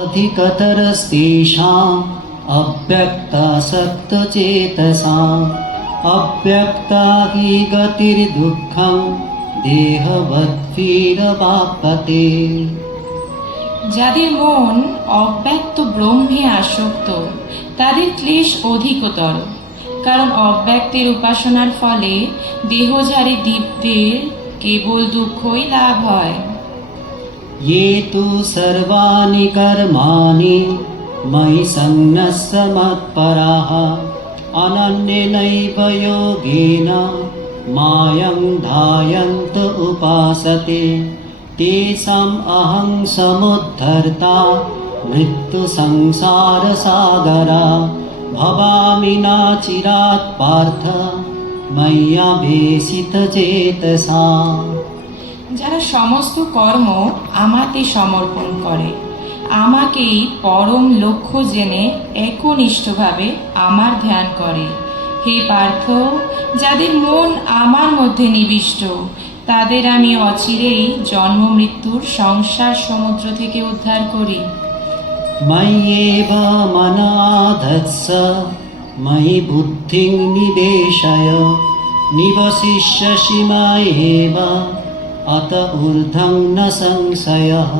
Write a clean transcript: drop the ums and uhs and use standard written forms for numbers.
अधिकतरस्तेषाम् अव्यक्तासक्तचेतसाम् अव्यक्ता हि गतिर्दुःखं देहवद्भिरवाप्यते। যাদের মন অব্যক্ত ব্রহ্মে আসক্ত তাদের ক্লেশ অধিকতর, কারণ অব্যক্তের উপাসনার ফলে দেহধারী জীবদের কেবল দুঃখই লাভ হয়। ये तु सर्वाणि कर्माणि मयि सन्न्यस्य मत्पराः अनन्येनैव योगेन मां ध्यायन्त उपासते तेषाम् अहं समुद्धर्ता मृत्युसंसारसागरात् भवामि न चिरात् पार्थ मय्यावेशितचेतसा। যারা সমস্ত কর্ম আমাতে সমর্পণ করে, আমাকেই পরম লক্ষ্য জেনে একনিষ্ঠভাবে আমার ধ্যান করে, হে পার্থ, যাদের মন আমার মধ্যে নিবিষ্ট তাদের আমি অচিরেই জন্ম মৃত্যুর সংসার সমুদ্র থেকে উদ্ধার করি। मय्येव मनाधत्स मयि बुद्धिं निवेशय निवसिष्यसि मय्येव अत ऊर्ध्वं न संशयः।